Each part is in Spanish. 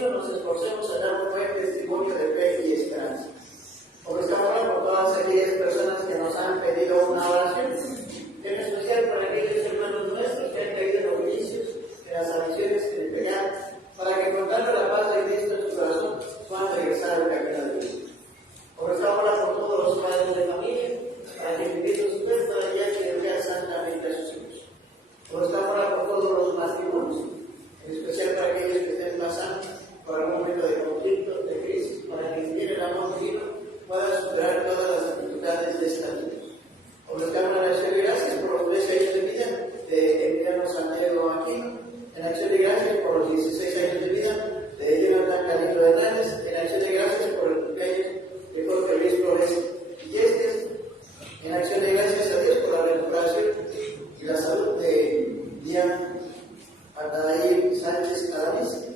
vino nos esforcemos en dar un buen testimonio de fe y esperanza. Ofrezcamos ahora por todas aquellas personas que nos han pedido una oración, en especial por aquellos hermanos nuestros que han caído en los vicios, en las adicciones, en el pecado, para que encontrando la paz de Cristo en su corazón puedan regresar al camino de Dios. Ofrezcamos ahora por todos los padres de familia, para que el Espíritu Santo haya que enviar santamente a sus hijos. Ofrezcamos ahora por todos los matrimonios, en especial para aquellos que estén pasando por algún momento de conflicto, de crisis, para que quien el amor divino pueda superar todas las dificultades de esta vida. Ofrezcamos la acción de gracias por los 13 años de vida de Emiliano Santiago Aquino, en acción de gracias por los 16 años de vida de Jonathan Calixto Hernández, en acción de gracias por el cumpleaños de Jorge Luis Flores Yestes, en acción de gracias a Dios por la recuperación y la salud de Diana Adair Sánchez Aramis,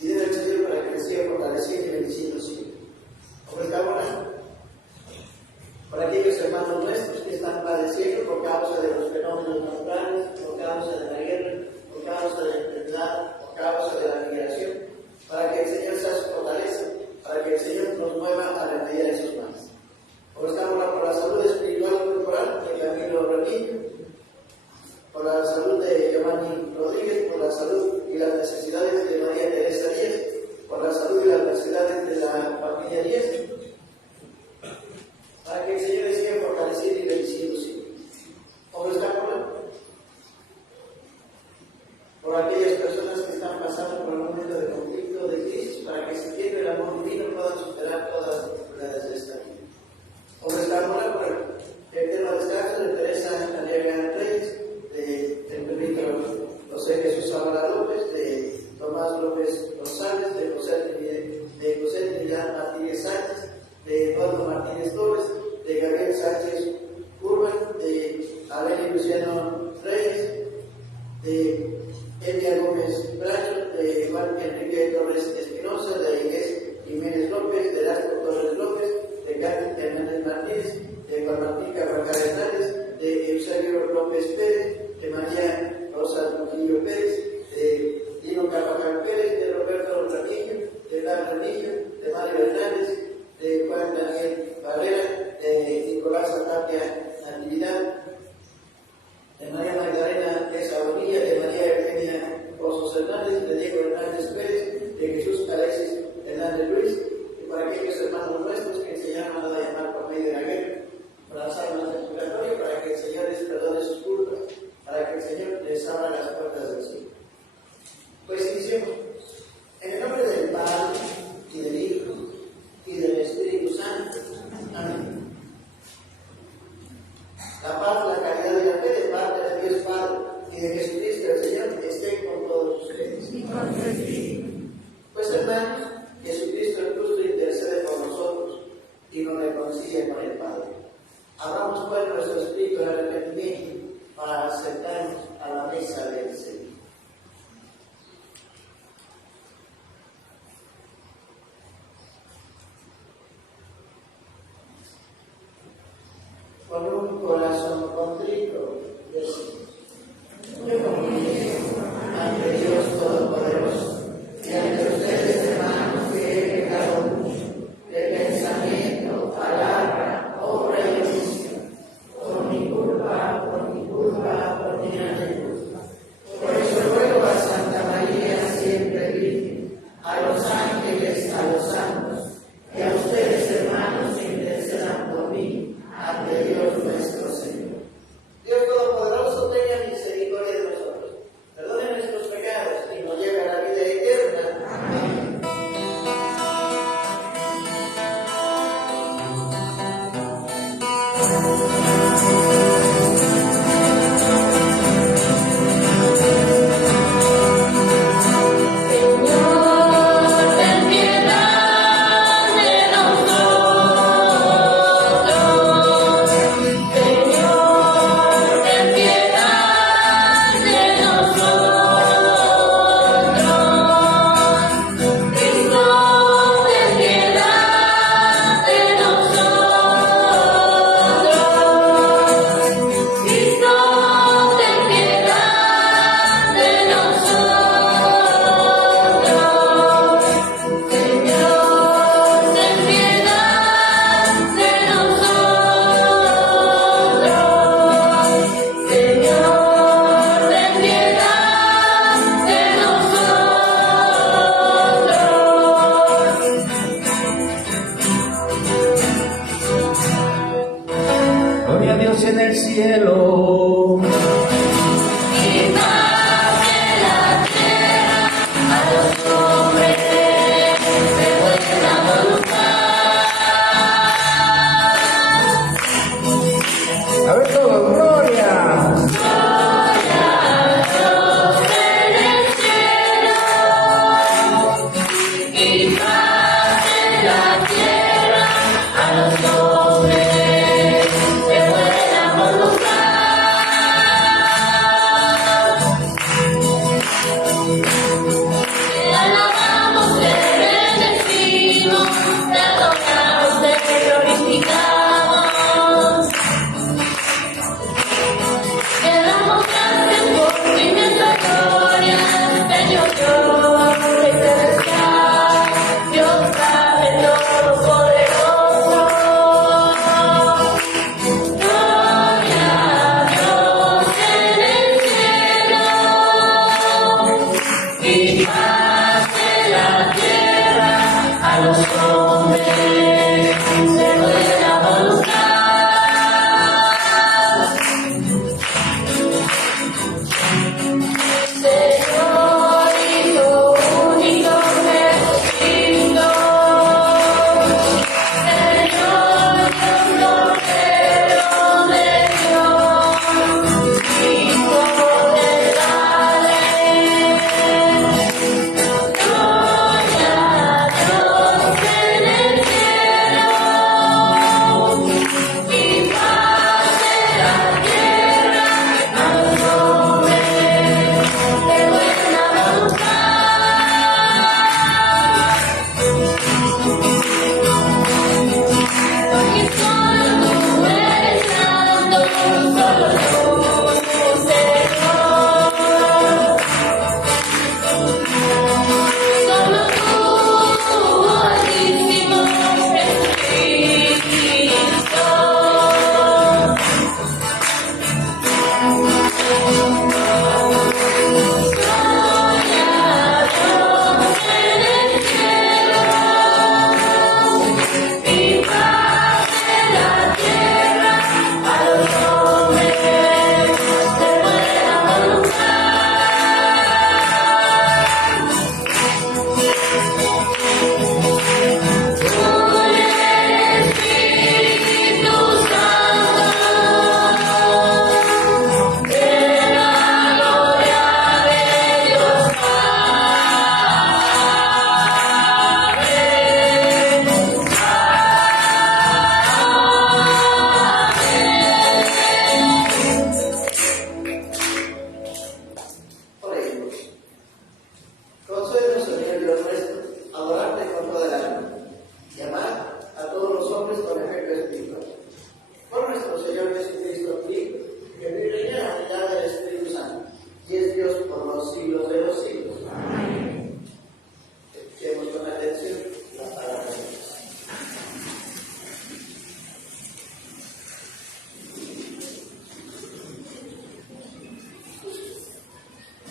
y de el Señor para que siga fortaleciendo y bendiciendo siempre. Ofrezcamos por aquellos hermanos nuestros que están padeciendo por causa de los fenómenos naturales, por causa de la guerra, por causa de la enfermedad, por causa de la migración, para que el Señor sea su fortaleza, para que el Señor nos mueva a la medida de sus manos. Ofrezcamos por la salud espiritual y corporal de Camilo Ramírez, por la salud de Giovanni Rodríguez, por la salud y las necesidades de María Teresa Díaz, por la salud y las necesidades de la familia Díaz, para que el Señor les siga fortaleciendo y bendiciendo siempre. Ofrezcamos por aquellas personas que están pasando por un momento de conflicto, de crisis, para que sintiendo el amor divino puedan superar todas las dificultades de esta vida. Ofrezcamos por el eterno descanso de Teresa Aliaga Reyes, del ministro José Jesús Zavala López, de Tomás López González, de José Trinidad Martínez Sánchez, de Eduardo Martínez Torres, de Gabriel Sánchez Urban, de Abel Luciano Reyes, de Elia Gómez Bracho, de Juan Enrique Torres Espinosa, de Inés Jiménez López, de Lasco Torres López, de Carmen Hernández Martínez, de Juan Martín Carvajal Hernández, de Eusebio López Pérez, de María Rosa Trujillo Pérez, de Lino Carvajal Pérez, de Roberto Ramillo, de Lar Ramillo, de Mario Hernández, de Juan Daniel Barrera, de Nicolás Tapia Natividad, de María Magdalena Esa Bonilla, de María Eugenia Pozos Hernández, de Diego Hernández Pérez, de Jesús Alexis Hernández Luis, y para aquellos hermanos nuestros que se llaman a llamar por medio de la guerra, para las almas del purgatorio, para que el Señor les perdone sus culpas, para que el Señor les abra las puertas del cielo. Pues iniciemos. En el nombre del Padre, y del Hijo, y del Espíritu Santo. Amén. La paz, la caridad y la fe de parte de Dios Padre y de Jesucristo el Señor estén con todos ustedes. Pues hermanos, Jesucristo el justo intercede por nosotros y nos reconcilia con el Padre. Abramos pues nuestro espíritu de arrepentimiento para acercarnos a la mesa del Señor. Con un corazón contrito, decimos: yo confieso ante Dios Todopoderoso y ante ustedes, hermanos, que he pecado mucho, de pensamiento, palabra, obra y omisión, por mi culpa, por mi grande culpa. Por eso ruego a Santa María, siempre Virgen, a los ángeles, a los santos, y a ustedes, hermanos, que intercedan por mí ante Dios nuestro Señor. Dios Todopoderoso, cielo. A ver todo, gloria.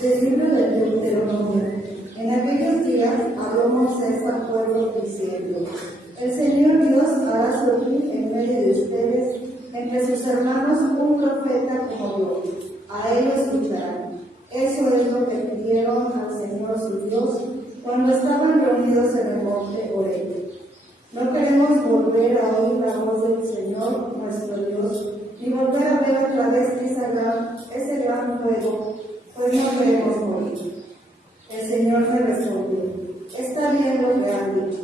Del libro del Deuteronomio. En aquellos días habló Moisés al pueblo diciendo: el Señor Dios hará surgir en medio de ustedes, entre sus hermanos, un profeta como yo. A ellos escucharán. Eso es lo que pidieron al Señor su Dios cuando estaban reunidos en el monte Horeb. No queremos volver a oír la voz del Señor nuestro Dios y volver a ver otra vez ese gran fuego, pues no queremos morir. El Señor me respondió: está bien lo que han dicho.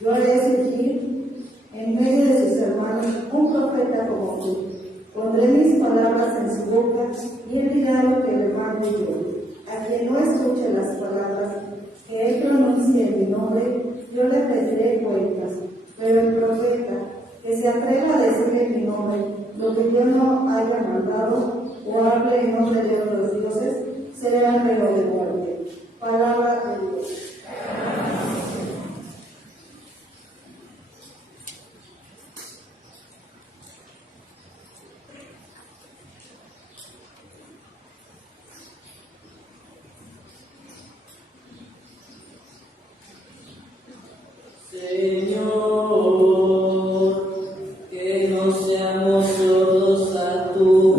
Yo haré surgir en medio de sus hermanos un profeta como tú. Pondré mis palabras en su boca y él dirá lo que le mande yo. A quien no escuche las palabras que él pronuncie en mi nombre, yo le pediré cuentas. Pero el profeta que se atreva a decir en mi nombre lo que yo no haya mandado o hable en nombre de otros dioses, será reo de muerte. Palabra de Dios. Señor, que no seamos sordos a tu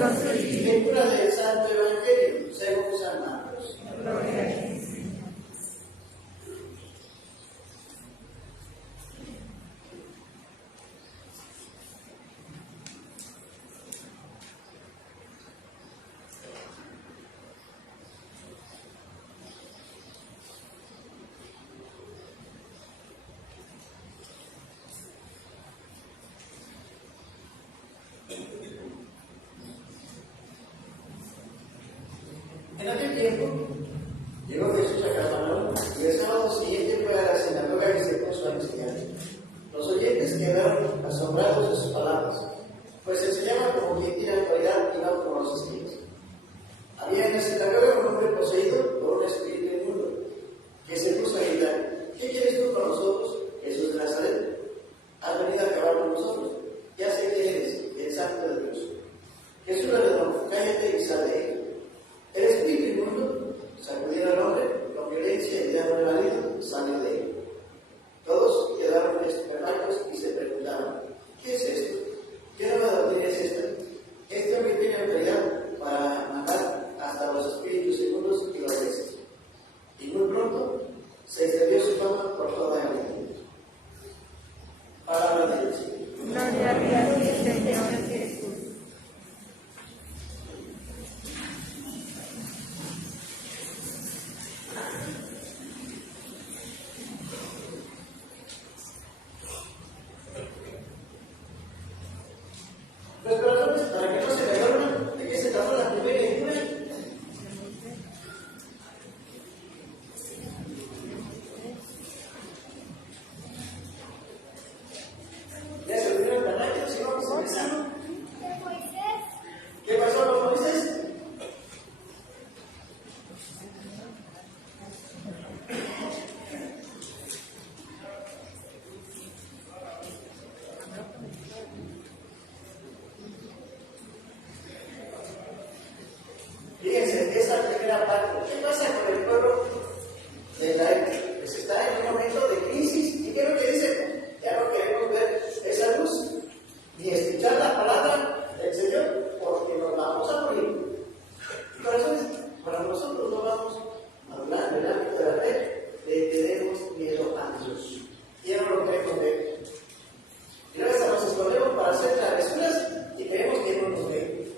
Lectura del Santo Evangelio según San Marcos. En aquel tiempo llegó Jesús a Capernaum y el sábado siguiente fue a la sinagoga y se puso a enseñar. Los oyentes quedaron asombrados de sus palabras, pues enseñaba como quien tiene autoridad y no como los escribas. Había en la sinagoga un hombre poseído por un espíritu inmundo, que se puso a gritar: ¿Qué quieres tú con nosotros, Jesús de Nazaret? ¿Has venido a acabar con nosotros? Ya sé que eres el Santo de Dios. Jesús le ordenó: cállate y sal de él. El espíritu inmundo, sacudiendo al hombre con violencia y dándole la vida, salió de él. Todos quedaron estupefactos y se preguntaban: ¿qué es esto? ¿Qué nueva doctrina es esta? Este hombre tiene autoridad para matar hasta los espíritus inmundos y los bestias. Y muy pronto se extendió su fama por toda la gente. Palabra de Dios. Gloria a ti, Señor Jesús. Los corazones, para que no se me duerman, de que se trató la primera lectura. Ya se olvidaron la raya, ¿sí? Vamos a empezar. ¿Qué pasó con Moisés? Fíjense, esa primera parte. ¿Qué pasa con el pueblo de Israel? Pues está en un momento de crisis. ¿Y qué es lo que dice? Ya no queremos ver esa luz ni escuchar la palabra del Señor porque nos vamos a morir. Por eso para nosotros no vamos a hablar del ámbito de la fe, de tenemos miedo a Dios. Ya no lo queremos ver. Y luego nos escondemos para hacer travesuras y creemos que no nos ve.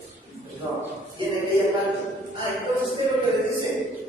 Pues no, tiene aquella parte. Entonces, ¿qué es lo que le dice?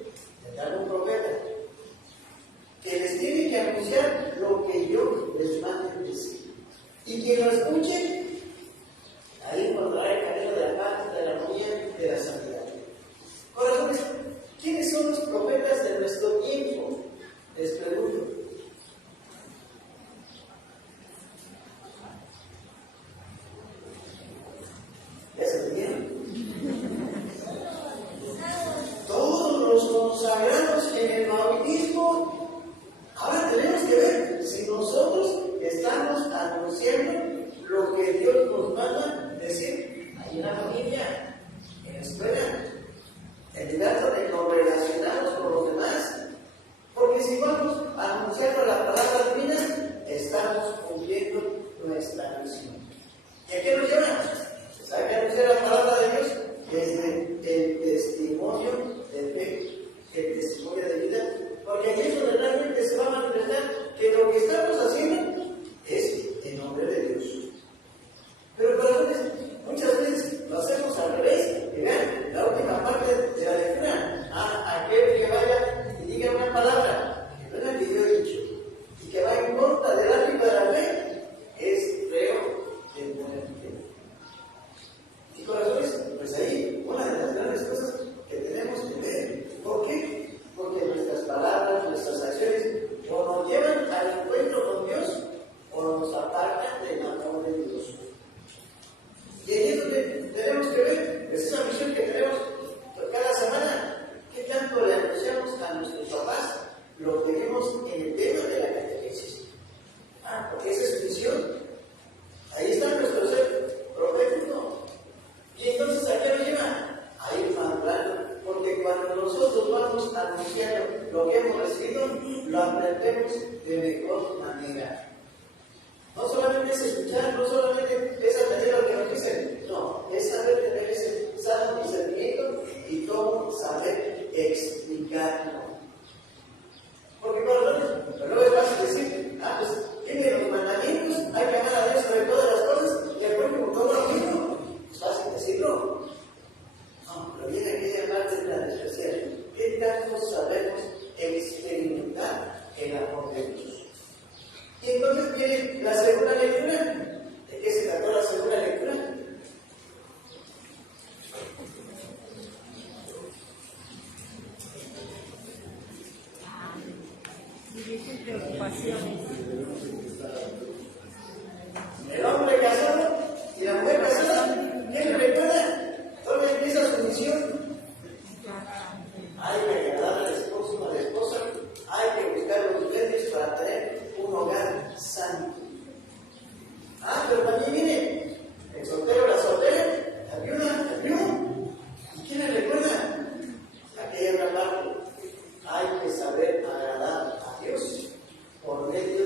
naciones. El hombre casado y la mujer casada, ¿quién le recuerda? ¿Dónde empieza su misión? Hay que agradar al esposo o a la esposa, hay que buscar los medios para tener un hogar santo. Ah, pero también viene el soltero, la soltera, la viuda, el viudo. ¿Y quién le recuerda? Aquella otra parte. Hay que saber agradar a Dios por medio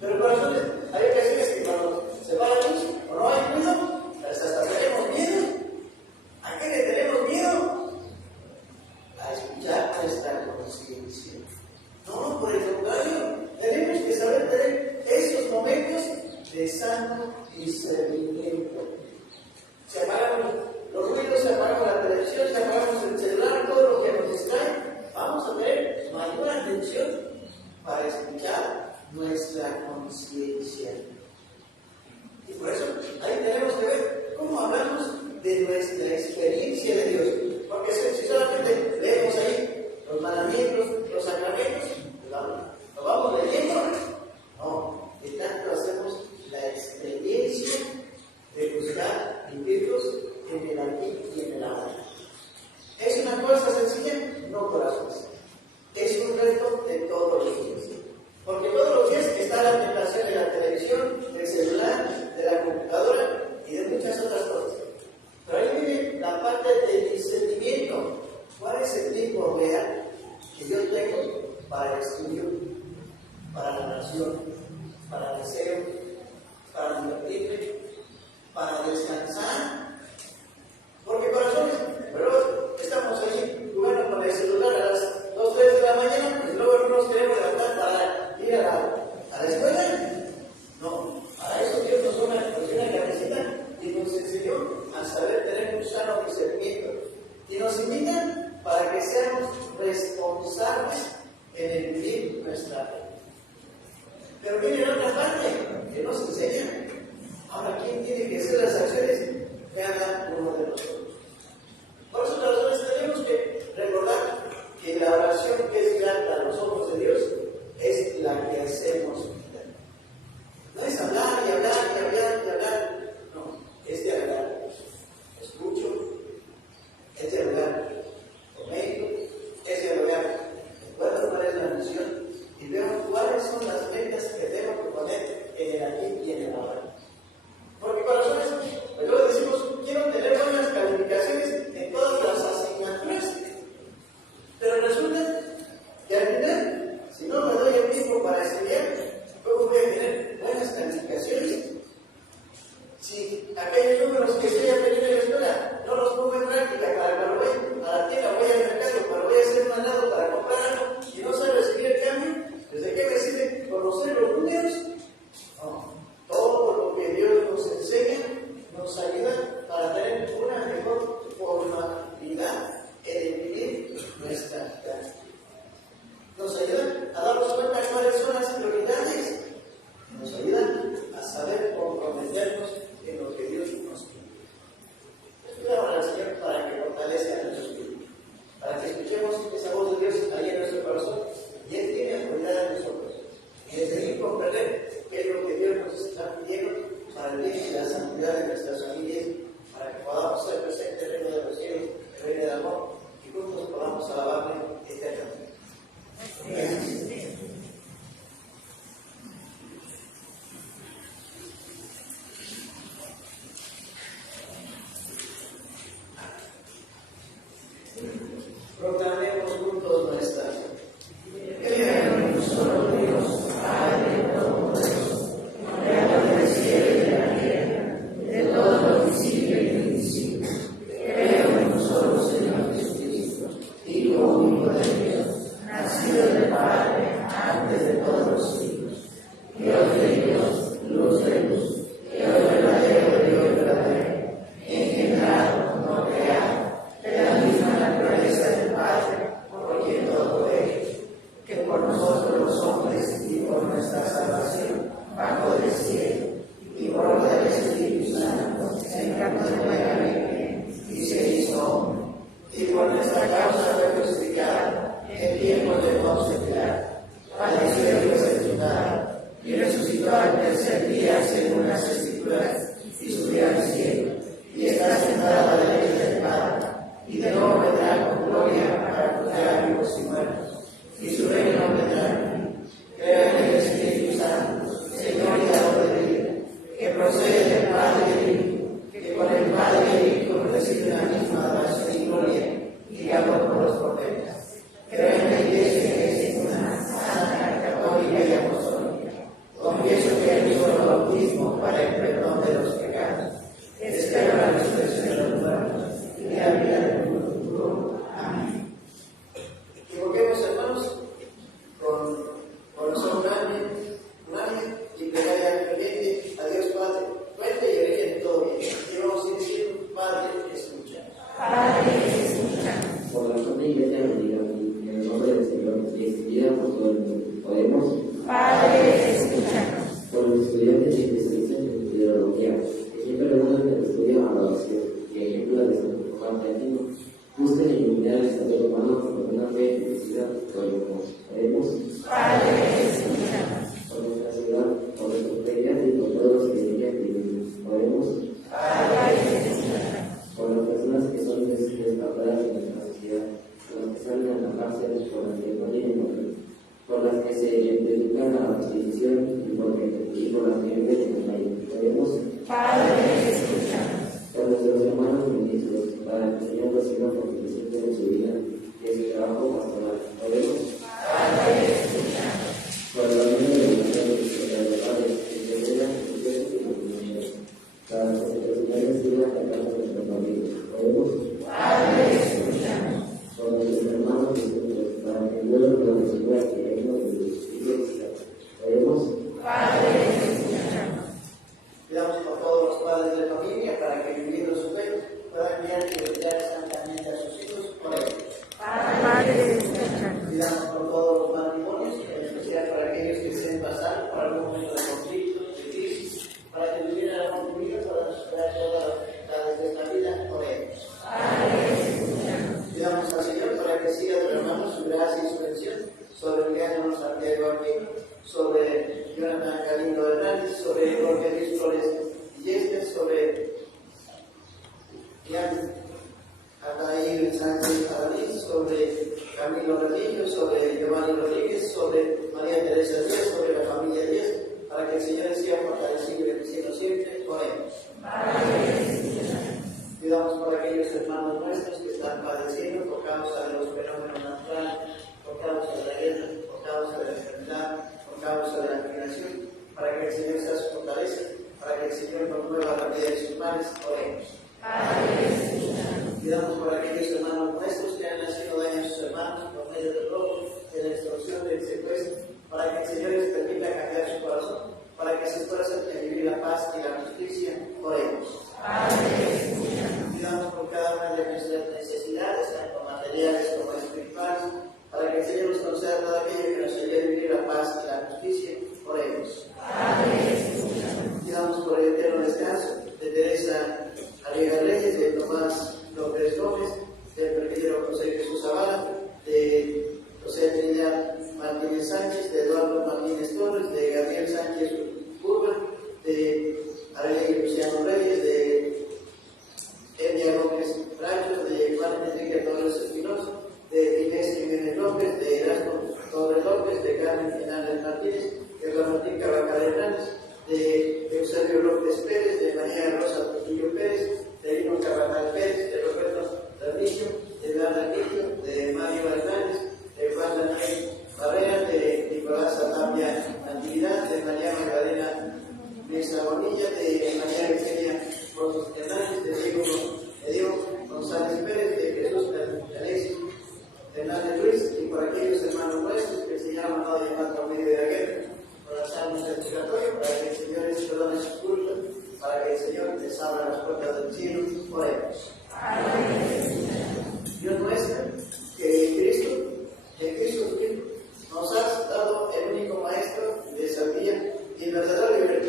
Pero corazones, hay ocasiones que cuando se va la luz o no hay ruido, hasta tenemos miedo. ¿A qué le tenemos miedo? A escuchar nuestra conciencia. No, por el contrario, tenemos que saber tener esos momentos de sano discernimiento. Se apagamos los ruidos, se apagamos la televisión, se apagamos el celular, todo lo que nos distrae, vamos a tener mayor atención para escuchar nuestra conciencia. Y por eso ahí tenemos que ver cómo hablamos de nuestra experiencia de Dios. Porque si solamente leemos ahí los mandamientos, los sacramentos, lo vamos leyendo. No, de tanto hacemos la experiencia de buscar vivirlos en el aquí y en el ahora. ¿Es una cosa sencilla? No, corazones. Es un reto de todos los días. Porque todos los días está la tentación de la televisión, del celular, de la computadora y de muchas otras cosas. Pero ahí viene la parte del discernimiento. ¿Cuál es el tiempo real que yo tengo para el estudio, para la oración, para el deseo, para divertirme, para descansar? Porque corazones, pero estamos ahí jugando con el celular a las 2, 3 de la mañana y luego no nos queremos levantar para ir a la escuela. No, para eso Dios nos dio una cabecita y nos enseñó a saber tener un sano discernimiento. Y nos invita para que seamos responsables en el vivir nuestra fe. Pero viene otra parte que nos enseña. Ahora, ¿quién tiene que hacer las acciones? Cada uno de nosotros. Por eso nosotros tenemos que recordar que la oración que es grata a los ojos de Dios es la que hacemos. No es hablar y hablar y hablar y hablar. No, es dialogar. Escucho, es dialogar. Comento, es dialogar. Recuerdo cuál es la misión y veo cuáles son las metas que tengo que poner en el aquí y en el ahora. Porque corazones, luego decimos, quiero tener buenas calificaciones en todas las asignaturas. Pero resulta que al final, si no me doy el tiempo para estudiar, ¿cómo voy a tener buenas calificaciones? Si aquellos números que estoy aprendiendo en la escuela no los pongo en práctica para voy a la tienda, voy al mercado, para voy a hacer un mandado para comprar algo y no sé recibir el cambio, ¿desde qué me sirve conocer los números? No. Todo lo que Dios nos enseña nos ayuda para tener una mejor formalidad en vivir nuestra vida. Nos ayuda a darnos cuenta cuáles son las prioridades. Nos ayuda a saber comprometernos en lo que Dios nos pide. Pidamos al Señor para que fortalezca nuestro espíritu, para que escuchemos esa voz de Dios ahí en nuestro corazón y Él tiene autoridad en nosotros. Y decidir comprender qué es lo que Dios nos está pidiendo para el bien y la santidad de nuestras familias, para que podamos ser presentes en el reino de los cielos, el reino del amor, y juntos podamos alabarle eternamente. Amén. Proclamemos juntos nuestra fe. Creo en un solo Dios, Padre Todopoderoso, creador del cielo y de la tierra, de todo lo visible y lo invisible. Creo en un solo Señor Jesucristo, Hijo único de Dios, nacido del Padre antes de todos los siglos. Dios de Dios, luz de luz, Dios verdadero de Dios verdadero, engendrado, no creado, de la misma naturaleza del Padre, por quien todo es, que por nosotros los hombres y por nuestra salvación bajó del cielo, y por obra del Espíritu Santo se encarnó nuevamente y se hizo hombre, y por nuestra causa fue crucificado en tiempo de Poncio Pilato, padeció y fue sepultado, y resucitó al tercer día según las Escrituras, y subió al cielo, y está sentado a la derecha del Padre, y de nuevo vendrá con gloria para juzgar a vivos y muertos, y su reino vendrá. Creo en el Espíritu Santo, Señor y dador de vida, que procede del Padre y del Hijo, que con el Padre y el Hijo recibe la misma adoración y gloria, y que habló por los profetas. Creo en la Iglesia que es una, santa, católica y apostólica, confieso estudiantes que especializan en ideología, que siempre reúnen el estudio a la oración y ejemplo de San Juan Latino, buscan iluminar el saber humano con una fe necesidad por el mundo. Oremos. Padre, escúchanos. Por nuestra ciudad, por nuestros pediatras y por todos los que viven y viven. Oremos. Padre, escúchanos. Por las personas que son desamparadas en nuestra sociedad, por las que salen a la cárcel, por las que no tienen hogar, por las que se dedican a la prostitución y por las que viven en el país. Oremos. Padre, escúchanos. Por nuestros hermanos ministros, para que el Señor los siga fortaleciendo en su vida y en su trabajo pastoral. Oremos. Padre, escúchanos. Por la unión de los padres y de los padres que se vean en Dios y en la comunidad, para que nuestros señores sigan atacando nuestra familia. Oremos. Padre, escúchanos. Por nuestros hermanos ministros, para que el vuelo de la seguridad que reino de Dios y de Cristo. Oremos. Padre, escúchanos. Pidamos por todos los padres de familia para que viviendo su fe puedan guiar y educar santamente a sus hijos por él. Padre, escúchanos. Pidamos por todos los matrimonios, en especial para aquellos que estén pasando por algún momento de conflicto, de crisis, para que viviendo la familia puedan superar todas las dificultades de esta vida por él. Padre, escúchanos. Pidamos al Señor para que siga derramando su gracia y su bendición sobre el diácono Santiago Arquino, sobre Jonathan Galindo Hernández, sobre Jorge Luis Flores Yestes, sobre Aldair Sánchez Aradín, sobre Camilo Rodillo, sobre Giovanni Rodríguez, sobre María Teresa Díaz, sobre la familia Díaz, para que el Señor sea fortalecido y bendecido siempre por él. Pidamos por aquellos hermanos nuestros que están padeciendo por causa de los fenómenos naturales, por causa de la guerra, por causa de la enfermedad, por causa de la migración, para que el Señor sea su fortaleza, para que el Señor nos mueva la vida de sus manos. Oremos. Pidamos por aquellos hermanos nuestros que han nacido daño a sus hermanos por medio del robo, de la extorsión, del secuestro, para que el Señor les permita cambiar su corazón, para que se esfuercen en vivir la paz y la justicia. Oremos. Pidamos por cada una de nuestras necesidades, tanto materiales como espirituales, para que el Señor nos conceda todo aquello que nos ayude a vivir la paz y la justicia. Oremos. Pidamos por el eterno descanso de Teresa Arriaga Reyes, de Tomás López Gómez, del pequeño José Jesús Zavala, de José Trinidad Martínez Sánchez, de Eduardo Martínez Torres, de Gabriel Sánchez Urban, de Arley Luciano Reyes, de Elia López Rayos, de Juan Enrique Torres Espinosa, de Inés Jiménez López, de Erasmo Torres López, de Carmen Fernández Martínez, de Valentín Cabacal Hernández, de Eusebio López Pérez, de María Rosa Trujillo Pérez, de Lino Cabacal Pérez, de Roberto Ramillo, de Dan Ramillo, de Mario Hernández, de Juan Daniel Barrera, de Nicolás Atapia Antigüedad, de María Magdalena Mesa Bonilla, de María Eugenia Rosas Hernández, de Diego González Pérez, de Jesús Alexis Hernández Luis, y por aquellos hermanos nuestros que se llaman a llamar por medio de la guerra, por las almas del purgatorio, para que el Señor les perdone sus culpas, para que el Señor les abra las puertas del cielo. Oremos. Dios nuestro, que en Cristo nos has dado el único Maestro de sabiduría y el verdadero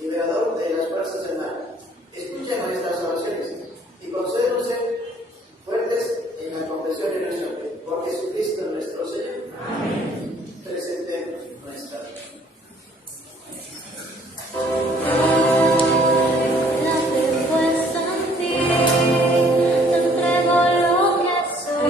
liberador de las fuerzas del mal. Escucha nuestras oraciones y concédenos ser fuertes en la confesión de nuestra fe. Por Jesucristo nuestro Señor. Amén. Presentemos nuestra fe. La fe puesta en ti, te entrego lo que soy.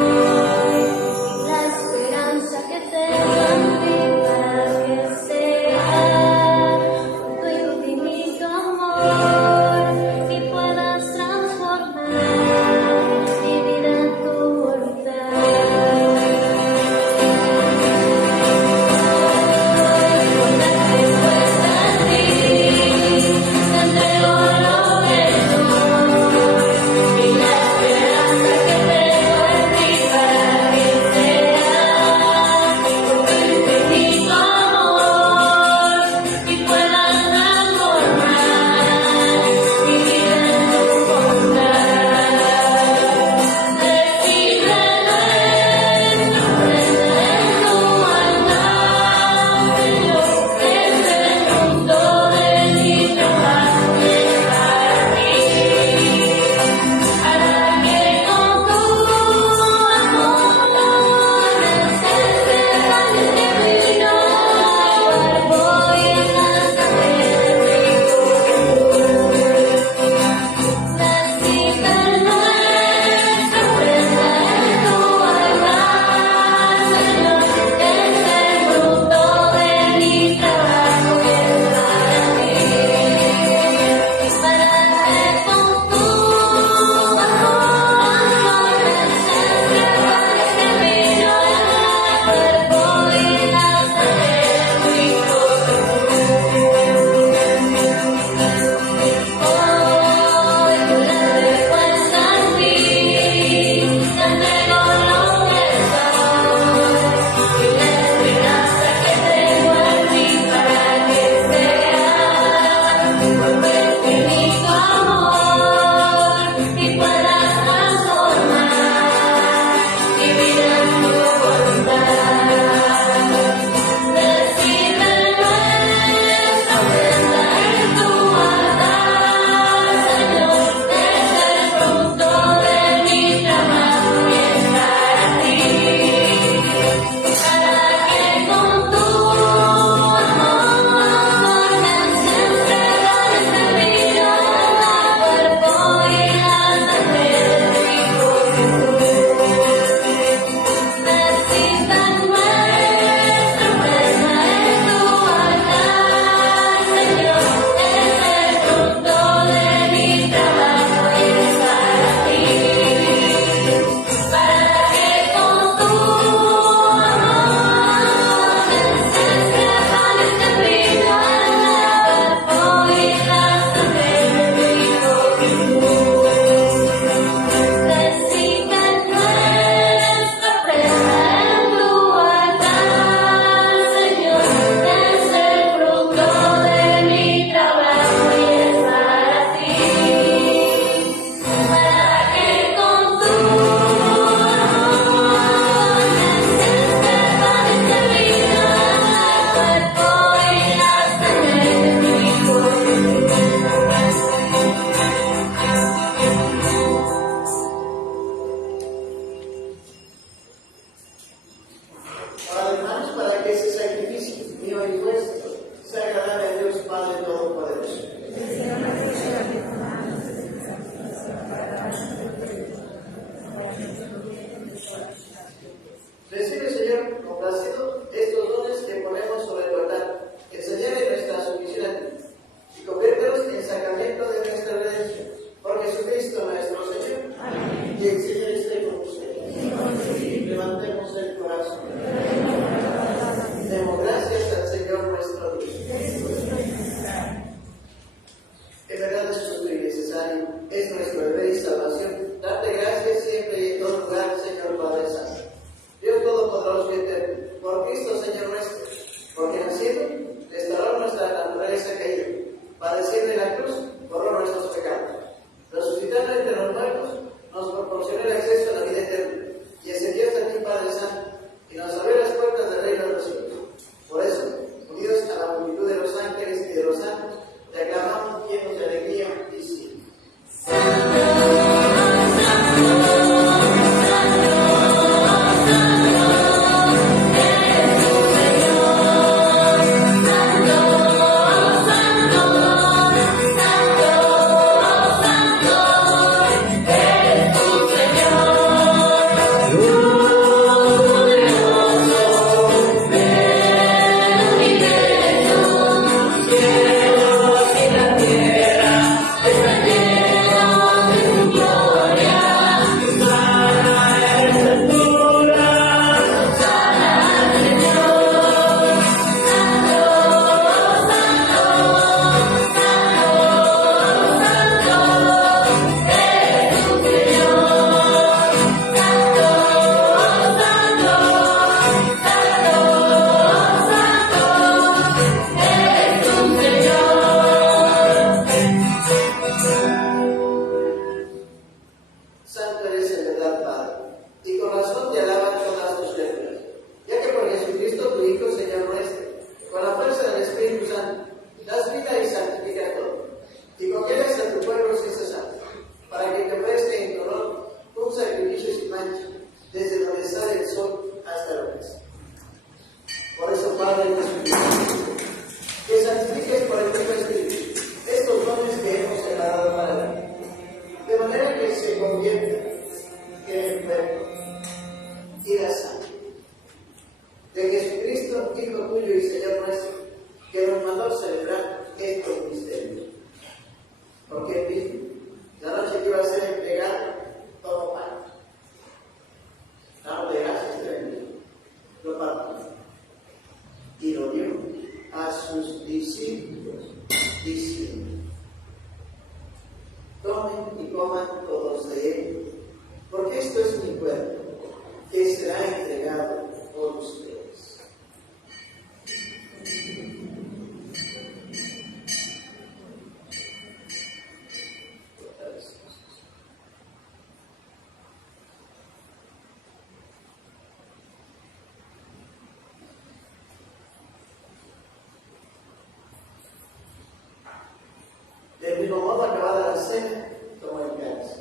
mismo modo, acabada la cena, tomó el cáliz.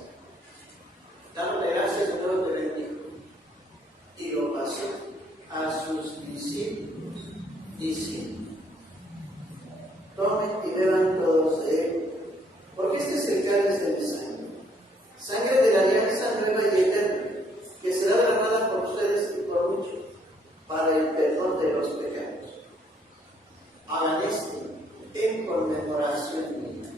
Dándole gracias, luego te bendijo. Y lo pasó a sus discípulos, diciendo: tomen y beban todos de él, porque este es el cáliz de mi sangre, sangre de la alianza nueva y eterna, que será derramada por ustedes y por muchos, para el perdón de los pecados. Hagan esto en conmemoración mía.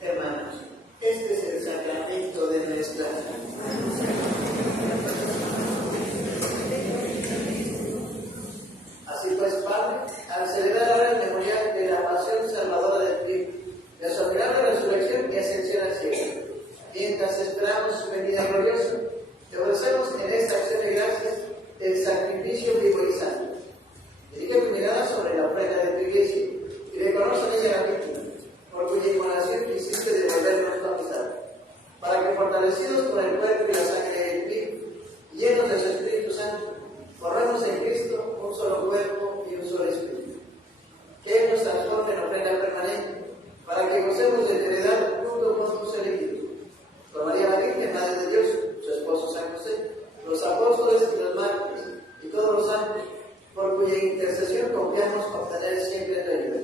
Hermanos, este es el sacramento de nuestra fe. Así pues, Padre, al celebrar ahora el memorial de la pasión salvadora de Cristo, de su admirable resurrección y ascensión al cielo, mientras esperamos su venida gloriosa, te ofrecemos en esta acción de gracias el sacrificio vivo y santo. Dirige tu mirada sobre la ofrenda de tu iglesia y reconoce en ella la víctima, por cuya inmolación quisiste devolvernos tu amistad, para que fortalecidos por el cuerpo y la sangre de Cristo, llenos de su Espíritu Santo, formemos en Cristo un solo cuerpo y un solo espíritu. Que Él nos transforme en ofrenda permanente, para que gocemos de eternidad junto con sus elegidos. Con María la Virgen, Madre de Dios, su esposo San José, los apóstoles y los mártires, y todos los santos, por cuya intercesión confiamos obtener siempre tu ayuda.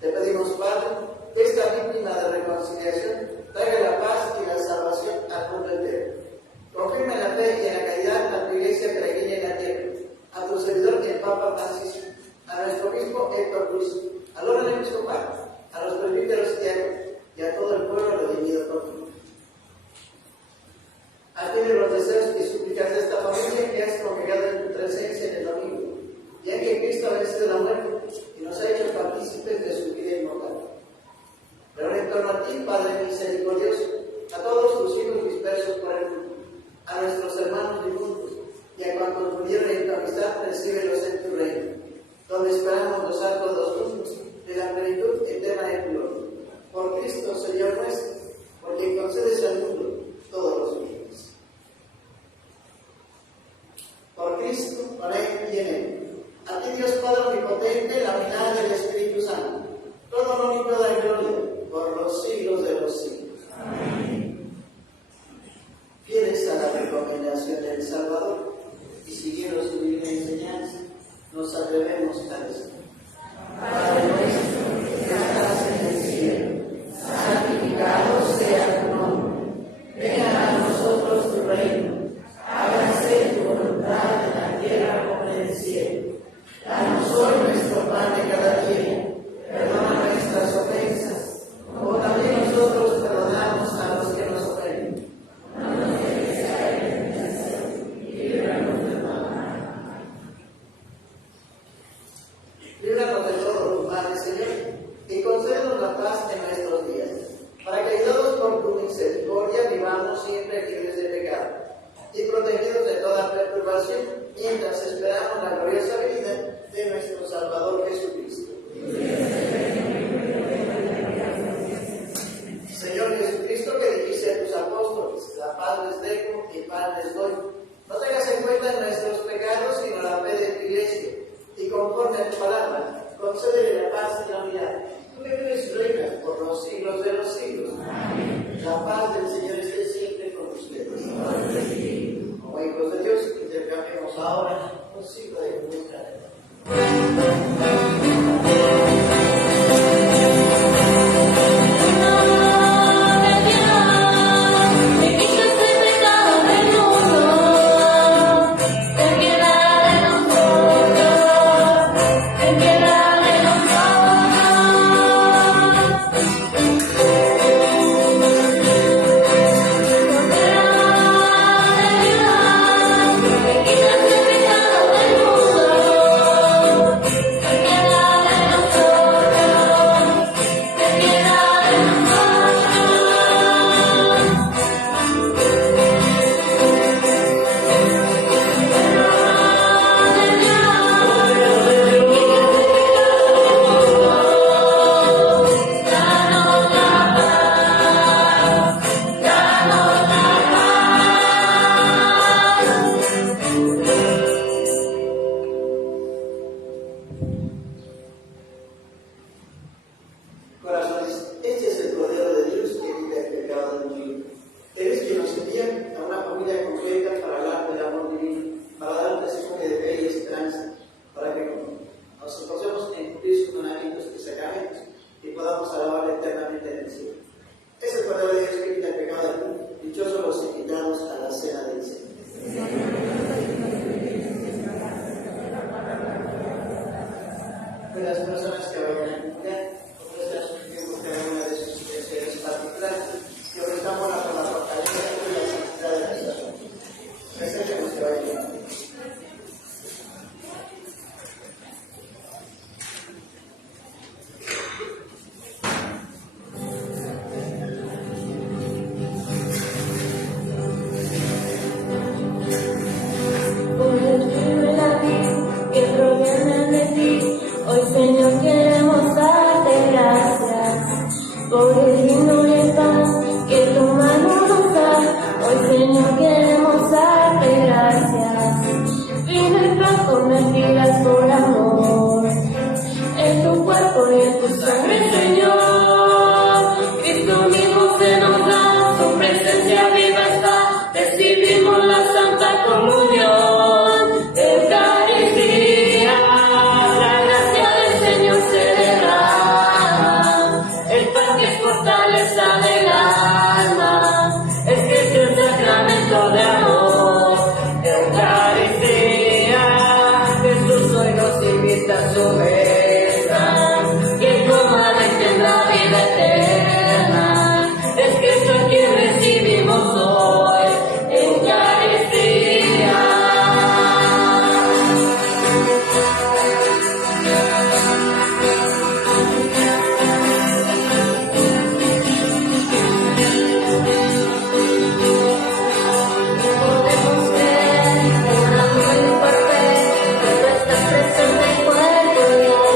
Te pedimos, Padre, que esta víctima de reconciliación traiga la paz y la salvación al mundo entero. Confirma en la fe y en la caridad a tu iglesia peregrina en la tierra, a tu servidor el Papa Francisco, a nuestro obispo Héctor Cruz, al orden episcopal, a los presbíteros y a todo el pueblo redimido por ti. Atiende los deseos y súplicas de esta familia que has congregado en tu presencia en el domingo, ya que Cristo ha vencido la muerte y nos ha hecho partícipes de su vida inmortal. Pero en torno a ti, Padre misericordioso, a todos tus hijos dispersos por el mundo, a nuestros hermanos difuntos y a cuantos murieron en tu amistad, recíbelos en tu reino, donde esperamos gozar todos juntos de la plenitud eterna de tu gloria. Por Cristo, Señor nuestro, por quien concedes al mundo todos los bienes. Por Cristo, con Él y en Él. A ti, Dios Padre omnipotente, la unidad del Espíritu Santo, todo honor y toda gloria, por los siglos de los siglos. Amén. Fieles a la recomendación del Salvador y siguiendo su divina enseñanza, nos atrevemos a decir: Padre nuestro que estás en el cielo, santificado sea tu nombre. Venga a nosotros tu reino. Hágase tu voluntad en la tierra como en el cielo. Danos hoy nuestro pan de cada día. Perdona nuestras ofensas, como también nosotros perdonamos a los que nos ofenden. No nos dejes caer en tentación y líbranos del mal. Líbranos de todos los males, Señor, y concédenos la paz en nuestros días, para que, ayudados por tu misericordia, vivamos siempre libres de pecado y protegidos de toda perturbación, mientras esperamos la gloriosa venida de nuestro Salvador Jesucristo. Señor Jesucristo, que dijiste a tus apóstoles: la paz les dejo y paz les doy, no tengas en cuenta nuestros pecados, sino la fe de tu iglesia, y conforme a tu palabra, concédele la paz y la unidad. Tú que vives y reinas por los siglos de los siglos. Amén. La paz del Señor esté siempre con ustedes. Amén. Como hijos de Dios, intercambiemos ahora un signo de nuestra Thank you. nos esforcemos en cumplir sus mandamientos y sacramentos y podamos alabarle eternamente en el cielo. Es el poder de Dios que quita el pecado del mundo. Dichosos los invitados a la cena del Señor. De las personas que vayan a cumplir, ofrecerán sus tiempos cada una de sus intenciones particulares y ofrezcámosla por la fortaleza y la santidad de nuestra fe. Presentemos que vayan a cumplir. Hoy Señor queremos darte gracias por el vino y el pan que tu mano nos da. Hoy Señor queremos darte gracias. Vino y pan convertidas por amor en tu cuerpo y en tu sangre, Señor. Cristo mismo se nos da, su presencia viva está. Recibimos la Santa Comunión, Eucaristía. Fortaleza del alma, es que es el sacramento de amor, Eucaristía. Jesús hoy nos invita a su mesa, que coma y tendrá vida eterna. Es que es a quien recibimos hoy, Eucaristía. Presente en cuerpo y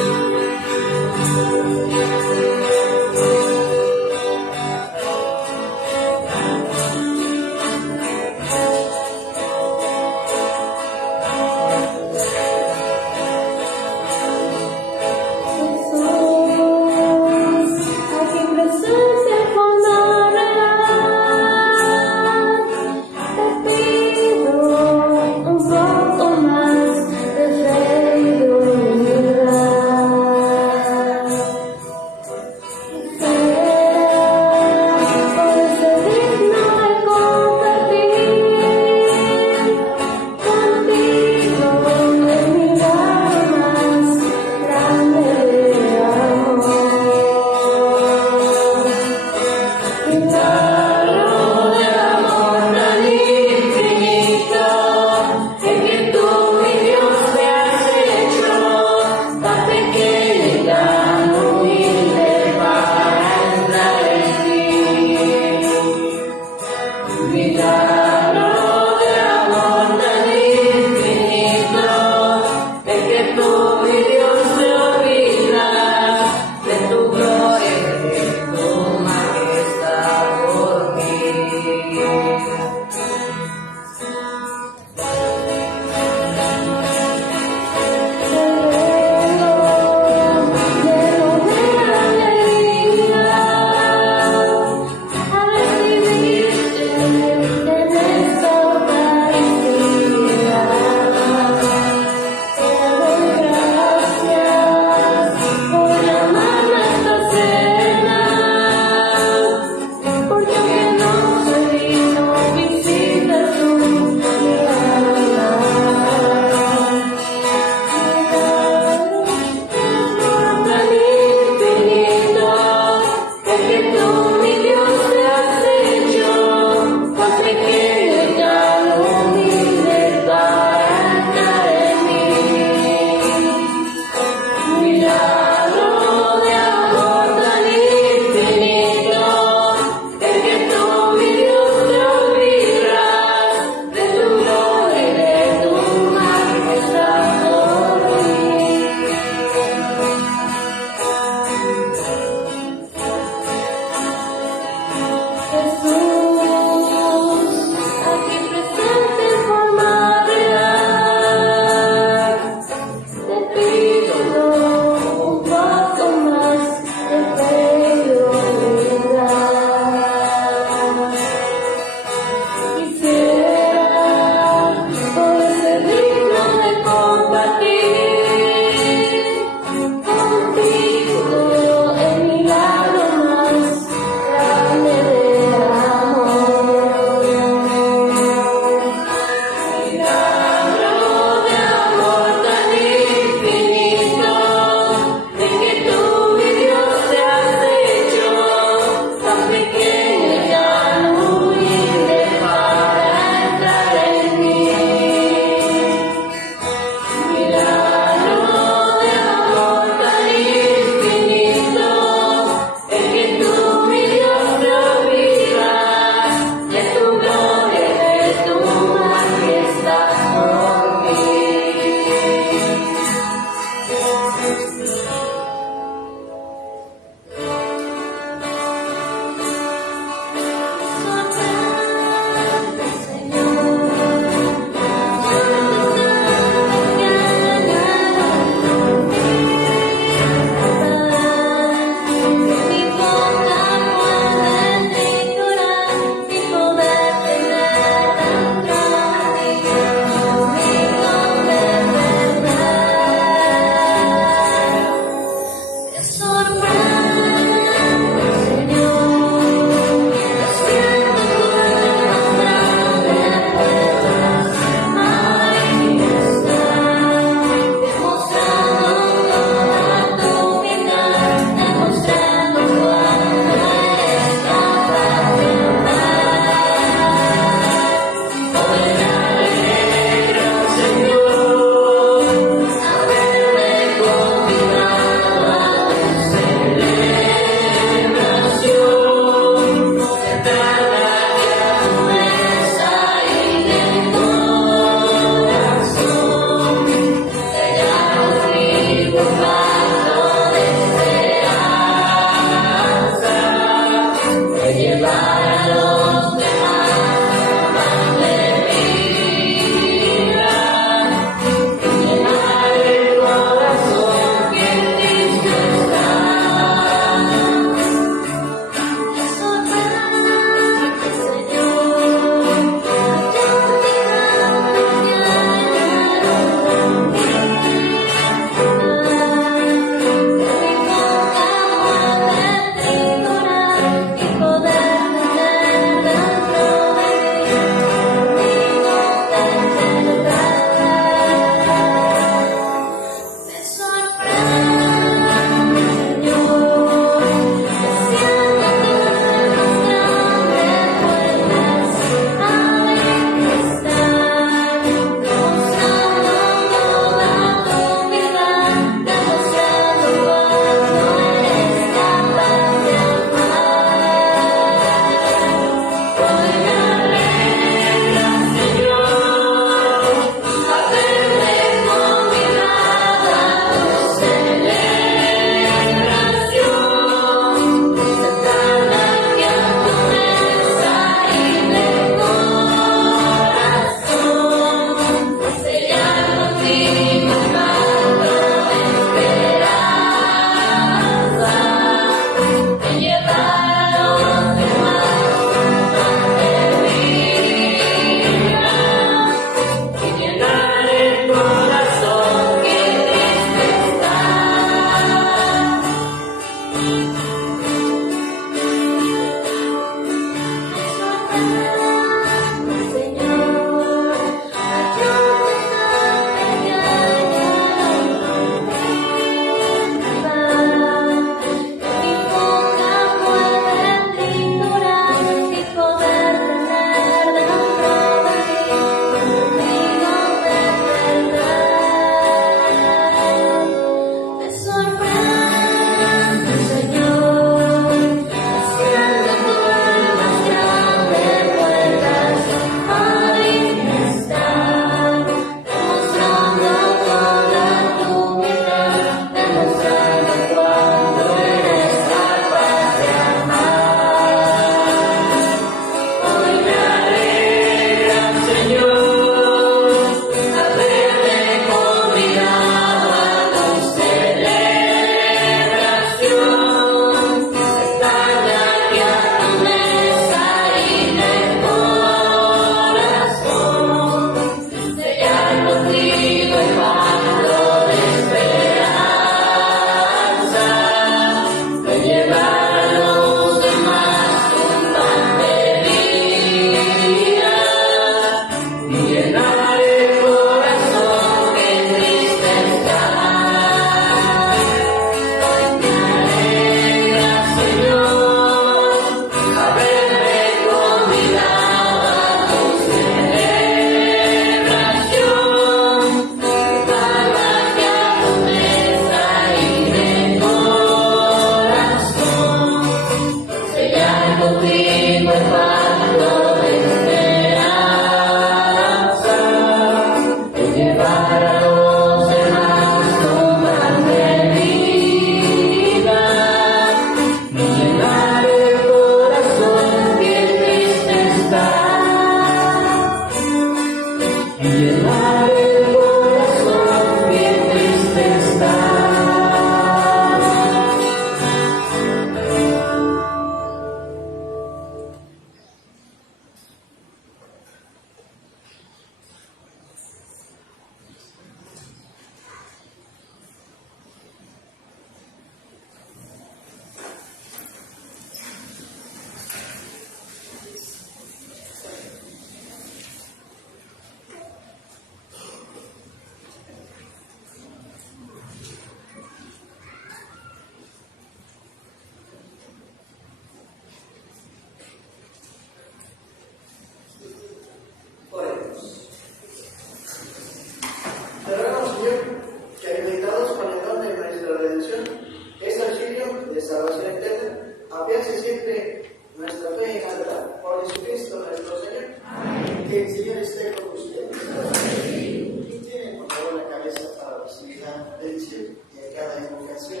cada petición y a cada invocación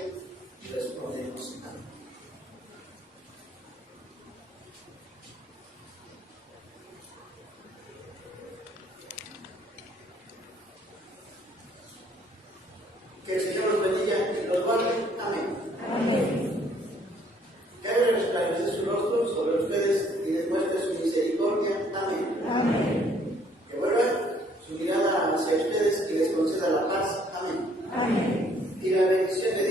respondemos amén. Que el Señor los bendiga y los guarde. Amén. Amén. Que haga resplandecer su rostro sobre ustedes y les muestre su misericordia. Amén. Amén. Que vuelva su mirada hacia ustedes y les conceda la paz. Amén. Amén. Y la bendición de